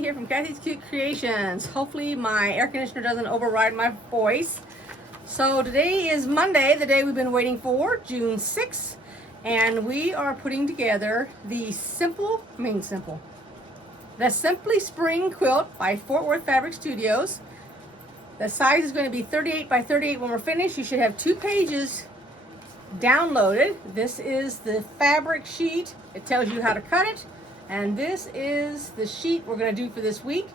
Kathy here from Kathy's Cute Creations. Hopefully my air conditioner doesn't override my voice. So today is Monday, the day we've been waiting for, June 6th, and we are putting together the Simply Spring Quilt by Fort Worth Fabric Studios. The size is going to be 38 by 38 when we're finished. You should have 2 pages downloaded. This is the fabric sheet. It tells you how to cut it. And this is the sheet we're going to do for this week.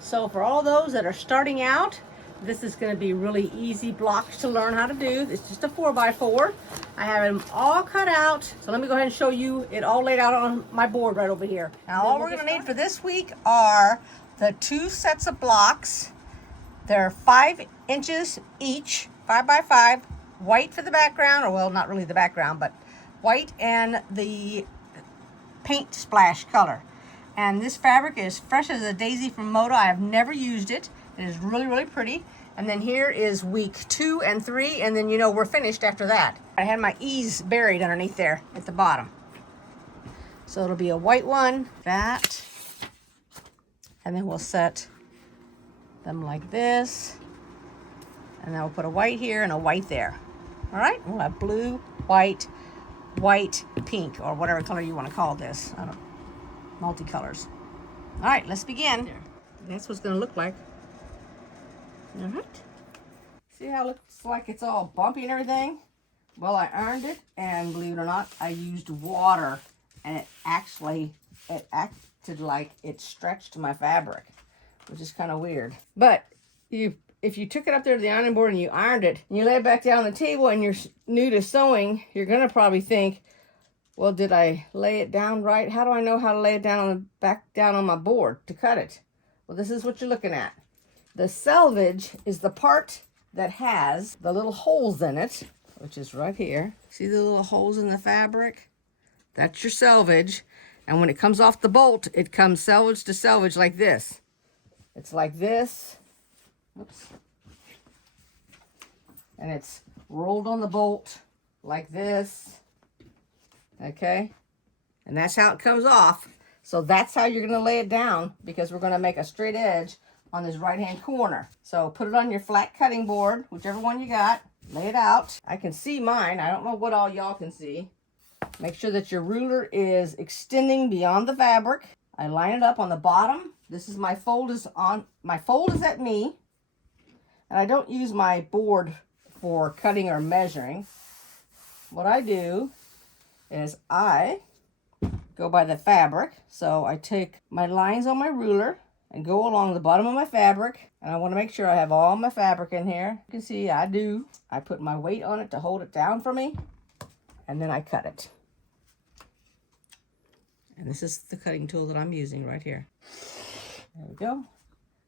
So for all those that are starting out, this is going to be really easy blocks to learn how to do. It's just a 4x4. I have them all cut out. So let me go ahead and show you it all laid out on my board right over here. Now all we're going to need for this week are the 2 sets of blocks. They're 5 inches each, 5x5, white for the background, or well, not really the background, but white and the paint splash color. And this fabric is fresh as a daisy from Moda. I have never used it. It is really, really pretty. And then here is week 2 and 3, and then you know we're finished after that. I had my ease buried underneath there at the bottom. So it'll be a white one, that, and then we'll set them like this. And then we'll put a white here and a white there. All right, we'll have blue, white, pink, or whatever color you want to call this. I don't know, multicolors. All right, let's begin. That's what it's going to look like. All right. See how it looks like it's all bumpy and everything? Well, I ironed it, and believe it or not, I used water, and it acted like it stretched my fabric, which is kind of weird. But if you took it up there to the ironing board and you ironed it, and you lay it back down on the table and you're new to sewing, you're going to probably think, well, did I lay it down right? How do I know how to lay it down back down on my board to cut it? Well, this is what you're looking at. The selvage is the part that has the little holes in it, which is right here. See the little holes in the fabric? That's your selvage. And when it comes off the bolt, it comes selvage to selvage like this. It's like this. Oops. And it's rolled on the bolt like this. Okay? And that's how it comes off. So that's how you're going to lay it down, because we're going to make a straight edge on this right-hand corner. So put it on your flat cutting board, whichever one you got. Lay it out. I can see mine. I don't know what all y'all can see. Make sure that your ruler is extending beyond the fabric. I line it up on the bottom. This is my fold is on. My fold is at me. And I don't use my board for cutting or measuring. What I do is I go by the fabric. So I take my lines on my ruler and go along the bottom of my fabric. And I want to make sure I have all my fabric in here. You can see I do. I put my weight on it to hold it down for me. And then I cut it. And this is the cutting tool that I'm using right here. There we go.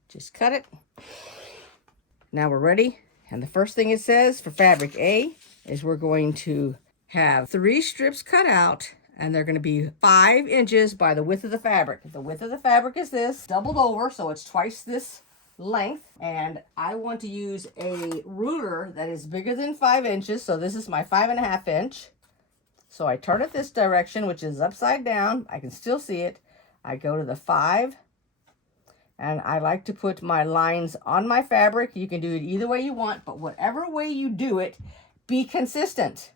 Just cut it. Now we're ready. And the first thing it says for fabric A is we're going to have 3 strips cut out, and they're going to be 5 inches by the width of the fabric. The width of the fabric is this, doubled over, so it's twice this length. And I want to use a ruler that is bigger than 5 inches, so this is my 5.5 inch. So I turn it this direction, which is upside down. I can still see it. I go to the 5. And I like to put my lines on my fabric. You can do it either way you want, but whatever way you do it, be consistent.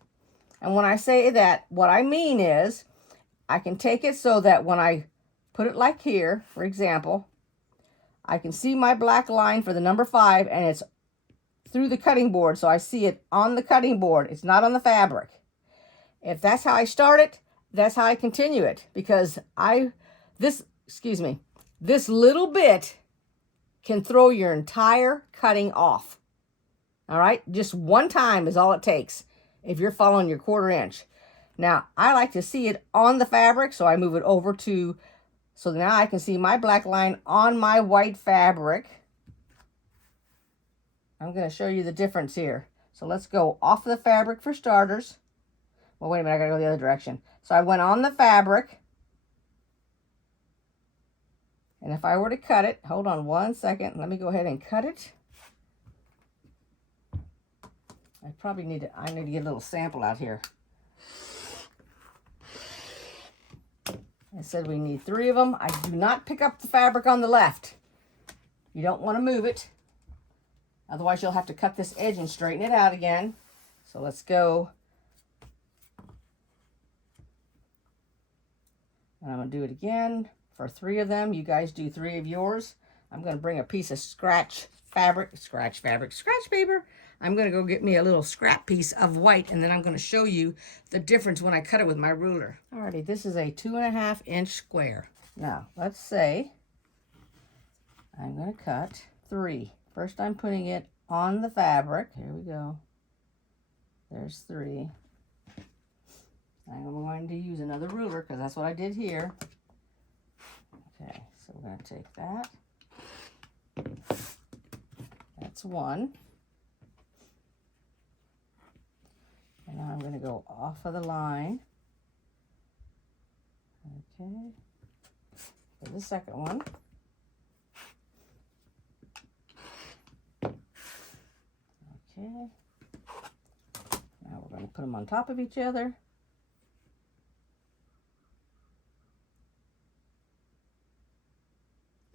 And when I say that, what I mean is I can take it so that when I put it like here, for example, I can see my black line for the number 5, and it's through the cutting board. So I see it on the cutting board. It's not on the fabric. If that's how I start it, that's how I continue it, because this little bit can throw your entire cutting off. All right? Just one time is all it takes if you're following your 1/4 inch. Now, I like to see it on the fabric, so I move it over to, so now I can see my black line on my white fabric. I'm going to show you the difference here. So let's go off the fabric for starters. Well, wait a minute, I got to go the other direction. So I went on the fabric. And if I were to cut it, hold on one second. Let me go ahead and cut it. I need to get a little sample out here. I said we need 3 of them. I do not pick up the fabric on the left. You don't want to move it. Otherwise, you'll have to cut this edge and straighten it out again. So let's go. And I'm going to do it again for 3 of them. You guys do 3 of yours. I'm going to bring a piece of scratch paper. I'm going to go get me a little scrap piece of white, and then I'm going to show you the difference when I cut it with my ruler. Alrighty, this is a 2.5 inch square. Now, let's say I'm going to cut 3. First, I'm putting it on the fabric. Here we go. There's 3. I'm going to use another ruler because that's what I did here. Okay, so we're going to take that. That's 1. And now I'm going to go off of the line. Okay. For the second one. Okay. Now we're going to put them on top of each other.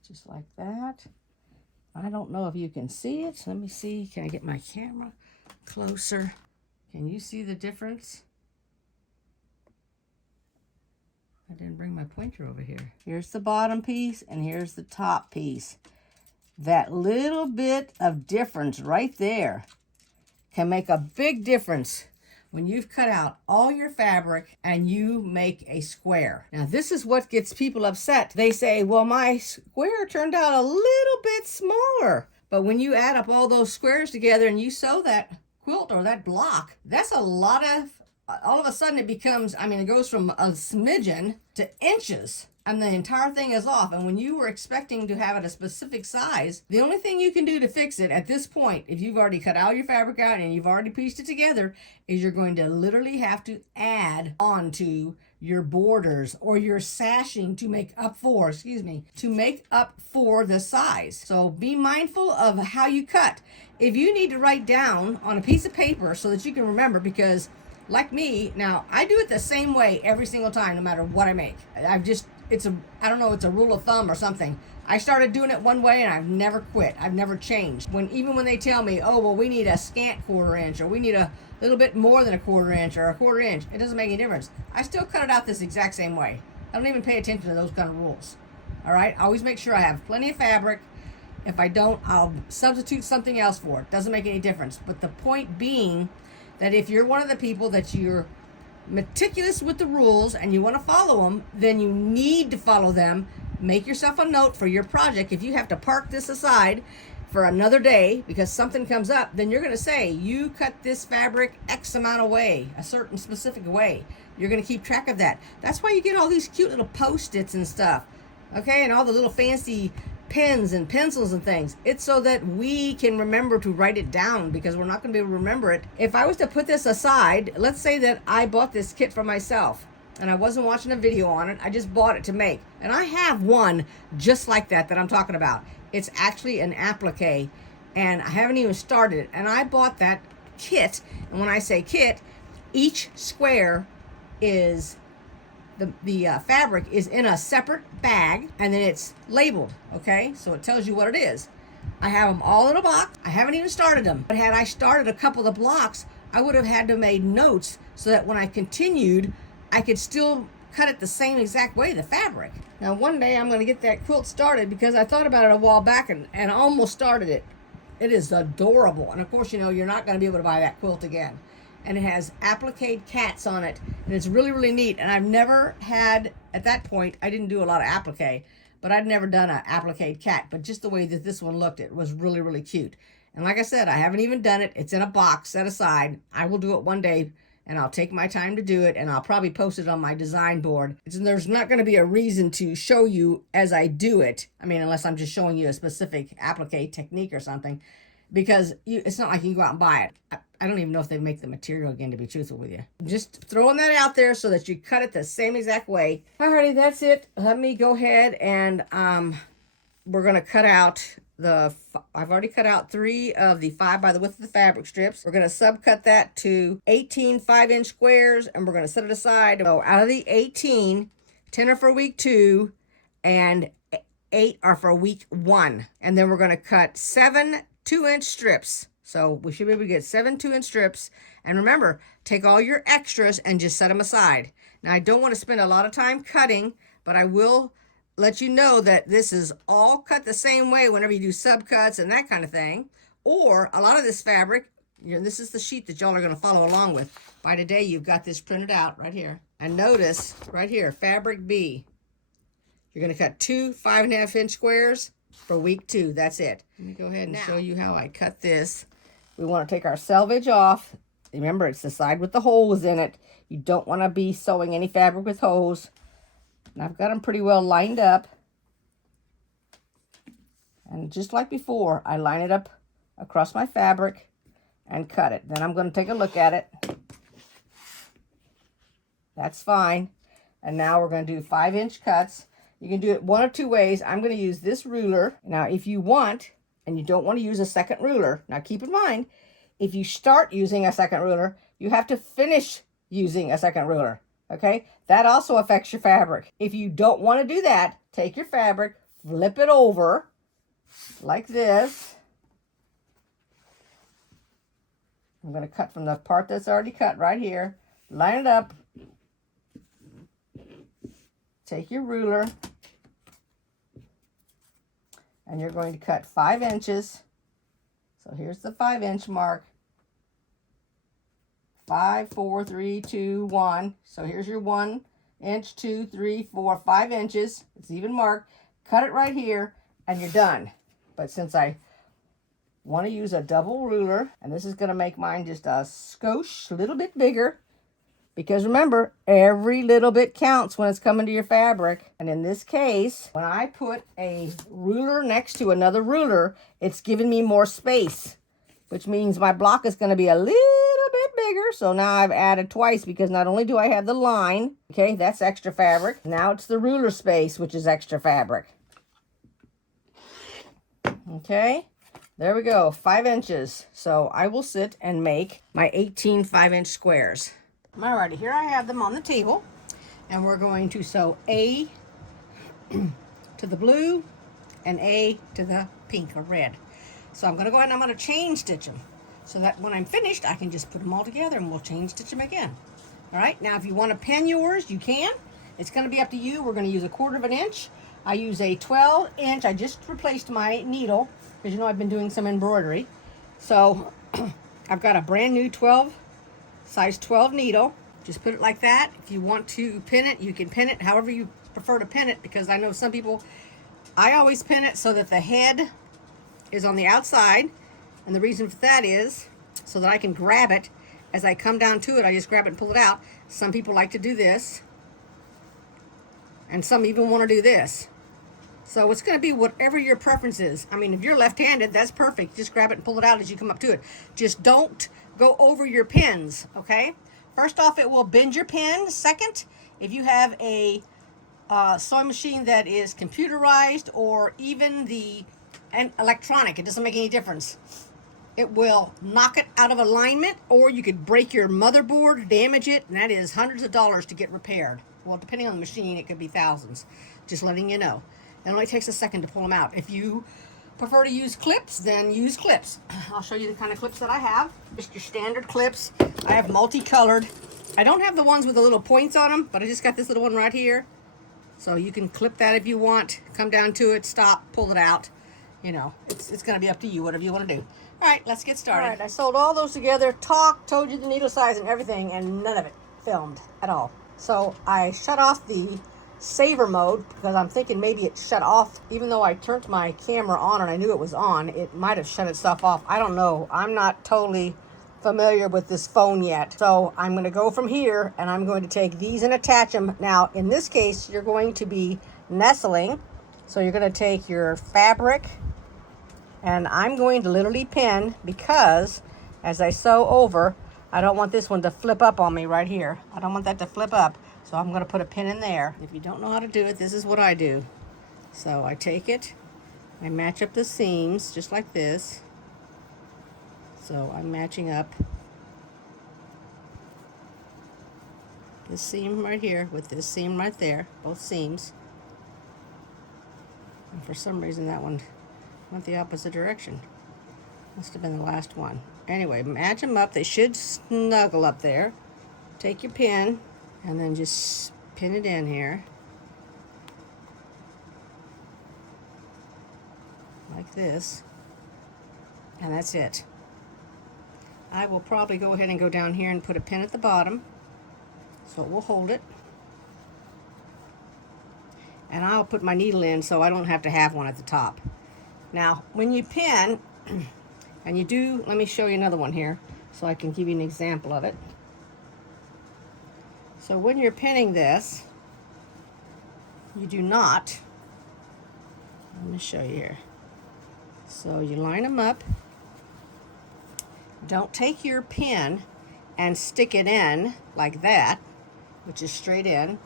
Just like that. I don't know if you can see it. Let me see. Can I get my camera closer? Can you see the difference? I didn't bring my pointer over here. Here's the bottom piece and here's the top piece. That little bit of difference right there can make a big difference when you've cut out all your fabric and you make a square. Now, this is what gets people upset. They say, well, my square turned out a little bit smaller. But when you add up all those squares together and you sew that quilt or that block, that's a lot of, all of a sudden it becomes, I mean, it goes from a smidgen to inches. And the entire thing is off. And when you were expecting to have it a specific size, the only thing you can do to fix it at this point, if you've already cut all your fabric out and you've already pieced it together, is you're going to literally have to add on to your borders or your sashing to make up for, the size. So be mindful of how you cut. If you need to write down on a piece of paper so that you can remember, because like me, now I do it the same way every single time, no matter what I make. I don't know, it's a rule of thumb or something. I started doing it one way and I've never quit. I've never changed. Even when they tell me, oh, well, we need a scant 1/4 inch, or we need a little bit more than a 1/4 inch or a 1/4 inch, it doesn't make any difference. I still cut it out this exact same way. I don't even pay attention to those kind of rules. All right, I always make sure I have plenty of fabric. If I don't, I'll substitute something else for it. Doesn't make any difference. But the point being that if you're one of the people that you're meticulous with the rules and you want to follow them, then you need to follow them. Make yourself a note for your project. If you have to park this aside for another day because something comes up, then you're going to say you cut this fabric X amount away, a certain specific way. You're going to keep track of that. That's why you get all these cute little Post-its and stuff, okay, and all the little fancy pens and pencils and things. It's so that we can remember to write it down, because we're not going to be able to remember it. If I was to put this aside, let's say that I bought this kit for myself and I wasn't watching a video on it, I just bought it to make, and I have one just like that I'm talking about. It's actually an applique and I haven't even started it, and I bought that kit. And when I say kit, each square is the fabric is in a separate bag, and then it's labeled, okay? So it tells you what it is. I have them all in a box. I haven't even started them. But had I started a couple of blocks, I would have had to make notes so that when I continued, I could still cut it the same exact way, the fabric. Now, one day I'm going to get that quilt started, because I thought about it a while back and almost started it. It is adorable. And of course, you know, you're not going to be able to buy that quilt again. And it has applique cats on it, and it's really, really neat. And I've never had, at that point, I didn't do a lot of applique, but I'd never done an applique cat. But just the way that this one looked, it was really, really cute. And like I said, I haven't even done it. It's in a box set aside. I will do it one day, and I'll take my time to do it, and I'll probably post it on my design board. There's not going to be a reason to show you as I do it. I mean, unless I'm just showing you a specific applique technique or something, because it's not like you can go out and buy it. I don't even know if they make the material again, to be truthful with you. Just throwing that out there so that you cut it the same exact way. Alrighty, that's it. Let me go ahead and we're going to cut out I've already cut out 3 of the 5 by the width of the fabric strips. We're going to subcut that to 18 5-inch squares, and we're going to set it aside. So out of the 18, 10 are for week 2, and 8 are for week 1. And then we're going to cut 7 2-inch strips. So we should be able to get 7 2-inch strips. And remember, take all your extras and just set them aside. Now, I don't want to spend a lot of time cutting, but I will let you know that this is all cut the same way whenever you do subcuts and that kind of thing. Or a lot of this fabric, this is the sheet that y'all are going to follow along with. By today, you've got this printed out right here. And notice right here, fabric B. You're going to cut 2 5.5-inch squares for week 2. That's it. Let me go ahead and show you how I cut this. We want to take our selvage off. Remember, it's the side with the holes in it. You don't want to be sewing any fabric with holes. And I've got them pretty well lined up. And just like before, I line it up across my fabric and cut it. Then I'm going to take a look at it. That's fine. And now we're going to do 5-inch cuts. You can do it one of 2 ways. I'm going to use this ruler. Now, if you want, and you don't want to use a second ruler, now keep in mind, if you start using a second ruler, you have to finish using a second ruler, okay? That also affects your fabric. If you don't want to do that, take your fabric, flip it over like this. I'm going to cut from the part that's already cut right here. Line it up. Take your ruler. And you're going to cut 5 inches. So here's the 5-inch mark. 5, 4, 3, 2, 1. So here's your 1 inch, 2, 3, 4, 5 inches. It's even marked. Cut it right here and you're done. But since I want to use a double ruler, and this is going to make mine just a skosh, a little bit bigger, because remember, every little bit counts when it's coming to your fabric. And in this case, when I put a ruler next to another ruler, it's giving me more space, which means my block is going to be a little bit bigger. So now I've added twice, because not only do I have the line, okay, that's extra fabric. Now it's the ruler space, which is extra fabric. Okay, there we go, 5 inches. So I will sit and make my 18 5-inch squares. Alrighty, here I have them on the table, and we're going to sew A to the blue and A to the pink or red. So I'm going to go ahead and I'm going to chain stitch them, so that when I'm finished, I can just put them all together and we'll chain stitch them again. All right, now if you want to pin yours, you can. It's going to be up to you. We're going to use 1/4 inch. I use a 12-inch. I just replaced my needle, because you know I've been doing some embroidery. So I've got a brand new size 12 needle. Just put it like that. If you want to pin it, you can pin it however you prefer to pin it, because I know some people, I always pin it so that the head is on the outside. And the reason for that is so that I can grab it as I come down to it. I just grab it and pull it out. Some people like to do this, and some even want to do this. So it's going to be whatever your preference is. I mean, if you're left-handed, that's perfect. Just grab it and pull it out as you come up to it. Just don't go over your pins, okay? First off, it will bend your pin. Second, if you have a sewing machine that is computerized, or even and electronic, it doesn't make any difference. It will knock it out of alignment, or you could break your motherboard, damage it, and that is hundreds of dollars to get repaired. Well, depending on the machine, it could be thousands. Just letting you know. It only takes a second to pull them out. If you prefer to use clips, then use clips. I'll show you the kind of clips that I have. Just your standard clips. I have multicolored. I don't have the ones with the little points on them, but I just got this little one right here. So you can clip that if you want. Come down to it, stop, pull it out. You know, it's going to be up to you, whatever you want to do. All right, let's get started. All right, I sewed all those together, told you the needle size and everything, and none of it filmed at all. So I shut off the saver mode, because I'm thinking maybe it shut off. Even though I turned my camera on and I knew it was on, it might have shut itself off. I don't know. I'm not totally familiar with this phone yet. So I'm going to go from here, and I'm going to take these and attach them. Now, in this case, you're going to be nestling. So you're going to take your fabric, and I'm going to literally pin, because as I sew over, I don't want this one to flip up on me right here. I don't want that to flip up. So I'm going to put a pin in there. If you don't know how to do it, this is what I do. So I take it, I match up the seams just like this. So I'm matching up this seam right here with this seam right there, both seams. And for some reason that one went the opposite direction. Must have been the last one. Anyway, match them up. They should snuggle up there. Take your pin and then just pin it in here. Like this. And that's it. I will probably go ahead and go down here and put a pin at the bottom so it will hold it. And I'll put my needle in so I don't have to have one at the top. Now, when you pin, and you do, let me show you another one here so I can give you an example of it. So when you're pinning this, you do not, let me show you here. So you line them up. Don't take your pin and stick it in like that, which is straight in.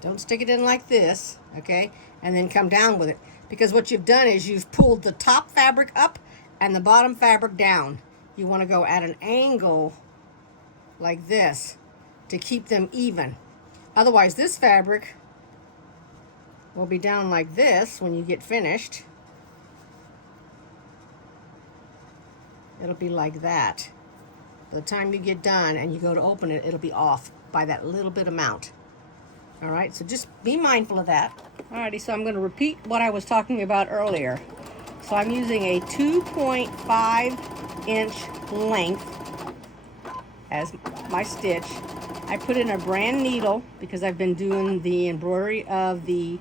Don't stick it in like this, okay? And then come down with it. Because what you've done is you've pulled the top fabric up and the bottom fabric down. You want to go at an angle like this to keep them even. Otherwise, this fabric will be down like this when you get finished. It'll be like that. By the time you get done and you go to open it, it'll be off by that little bit amount. All right, so just be mindful of that. Alrighty, so I'm going to repeat what I was talking about earlier. So I'm using a 2.5 inch length as my stitch. I put in a brand needle because I've been doing the embroidery of the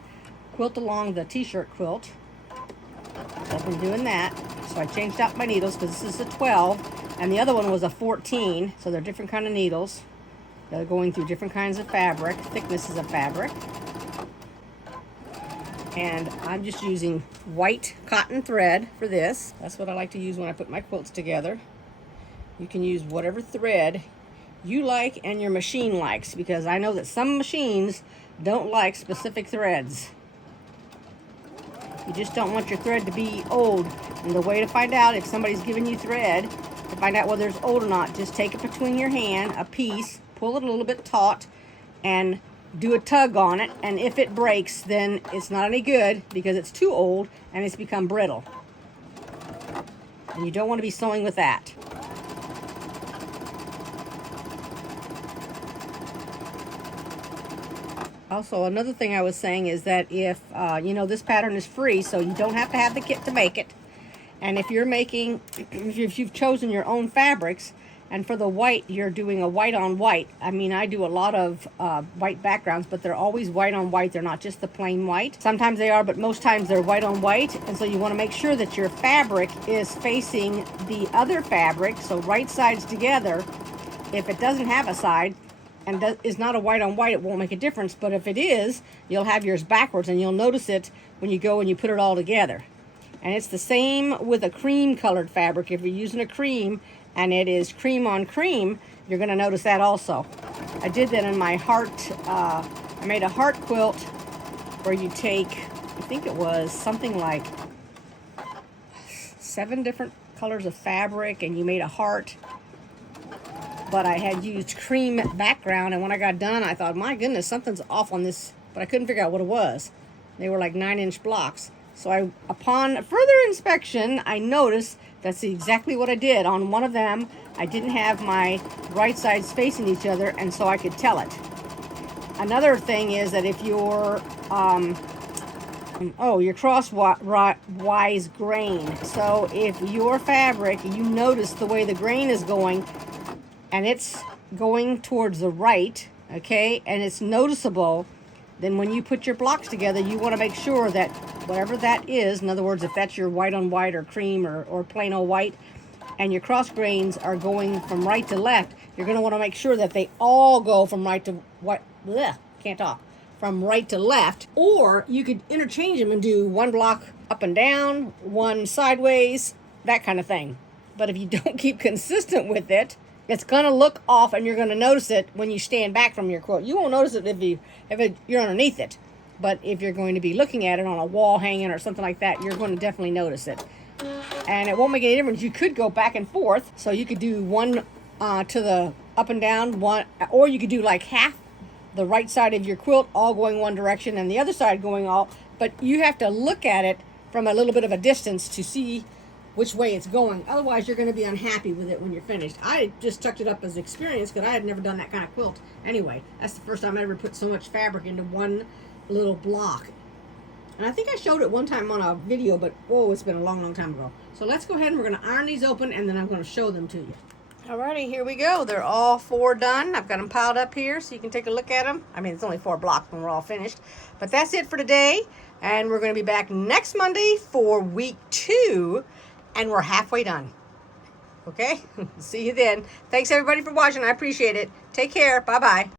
quilt along the t-shirt quilt. So I've been doing that. So I changed out my needles because this is a 12 and the other one was a 14. So they're different kind of needles. They're going through different kinds of fabric, thicknesses of fabric. And I'm just using white cotton thread for this. That's what I like to use when I put my quilts together. You can use whatever thread you like and your machine likes, because I know that some machines don't like specific threads. You just don't want your thread to be old. And the way to find out if somebody's giving you thread, to find out whether it's old or not, just take it between your hand, a piece, pull it a little bit taut, and do a tug on it. And if it breaks, then it's not any good because it's too old and it's become brittle. And you don't want to be sewing with that. Also, another thing I was saying is that if, you know, this pattern is free, so you don't have to have the kit to make it. And if you're making, if you've chosen your own fabrics, and for the white, you're doing a white on white. I mean, I do a lot of white backgrounds, but they're always white on white. They're not just the plain white. Sometimes they are, but most times they're white on white. And so you want to make sure that your fabric is facing the other fabric, so right sides together. If it doesn't have a side and is not a white on white, it won't make a difference. But if it is, you'll have yours backwards, and you'll notice it when you go and you put it all together. And it's the same with a cream colored fabric. If you're using a cream, and it is cream on cream, you're going to notice that also. I did that in my heart, I made a heart quilt where you take, I think it was something like 7 different colors of fabric, and you made a heart. But I had used cream background, and when I got done, I thought, my goodness, something's off on this, but I couldn't figure out what it was. They were like 9-inch blocks. So upon further inspection, I noticed that's exactly what I did. On one of them, I didn't have my right sides facing each other, and so I could tell it. Another thing is that if you're, your crosswise grain. So if your fabric, you notice the way the grain is going, and it's going towards the right, okay, and it's noticeable, then when you put your blocks together, you want to make sure that whatever that is, in other words, if that's your white on white or cream or plain old white, and your cross grains are going from right to left, you're going to want to make sure that they all go from right to what? Can't talk. From right to left. Or you could interchange them and do one block up and down, one sideways, that kind of thing. But if you don't keep consistent with it, it's going to look off, and you're going to notice it when you stand back from your quilt. You won't notice it if you're underneath it. But if you're going to be looking at it on a wall hanging or something like that, you're going to definitely notice it. And it won't make any difference. You could go back and forth. So you could do one to the up and down one, or you could do like half the right side of your quilt all going one direction and the other side going all, but you have to look at it from a little bit of a distance to see which way it's going. Otherwise, you're going to be unhappy with it when you're finished. I just tucked it up as experience because I had never done that kind of quilt. Anyway, that's the first time I ever put so much fabric into one little block. And I think I showed it one time on a video, but whoa, it's been a long, long time ago. So let's go ahead and we're going to iron these open, and then I'm going to show them to you. Alrighty, here we go. They're all 4 done. I've got them piled up here so you can take a look at them. I mean, it's only 4 blocks when we're all finished. But that's it for today. And we're going to be back next Monday for week 2. And we're halfway done. Okay? See you then. Thanks everybody for watching. I appreciate it. Take care. Bye-bye.